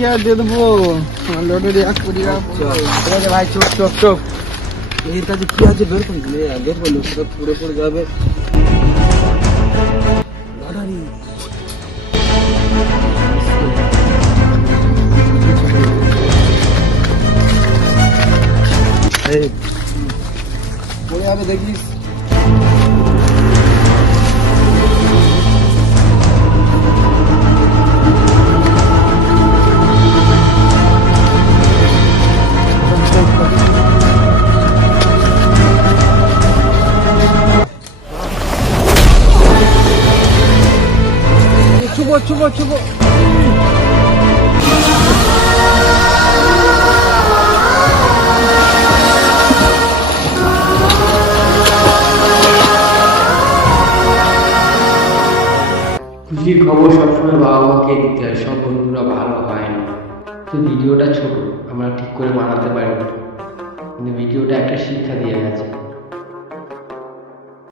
দিয়ে দেবো লটারি এক কোটি টাকা। ঠিক আছে ভাই, চোখ চোখ চোখ এর কাছে কি আছে বের করে দিলে বের করলো সেটা পুরো পড়ে যাবে। লটারি পড়ে যাবে দেখিস। চুপো চুপো চুপো খুশির খবর সবসময় বাবা মাকে দিতে হয়, সব বন্ধুরা ভালো হয় না। তো ভিডিওটা ছোট, আমরা ঠিক করে বানাতে পারি না, কিন্তু ভিডিওটা একটা শিক্ষা দিয়ে গেছে।